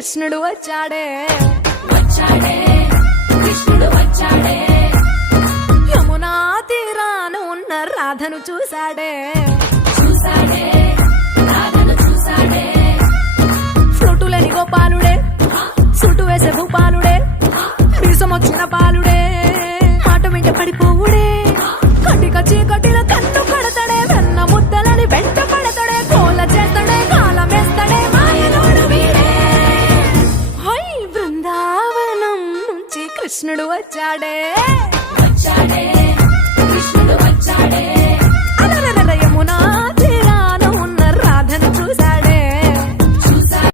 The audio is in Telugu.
కృష్ణుడు వచ్చాడే వచ్చాడే కృష్ణుడు వచ్చాడే యమునా తీరాన ఉన్న రాధను చూశాడే చూసాడే రాధను చూసాడే ఫ్లూటులేని గోపాలుడే సుటు వేసే భూపాలుడే మీసమొచ్చిన పాలుడే మాట వెంట పడిపోవుడే కటిక చీకటిల కన్ను కడతాడే వెన్న ముద్దలని వెంట పడతాడే కోల చేస్తాడే కాలమేస్తాడే మాయలోడు వీడే హై బృందావనం నుంచి కృష్ణుడు వచ్చాడే వచ్చాడే కృష్ణుడు వచ్చాడే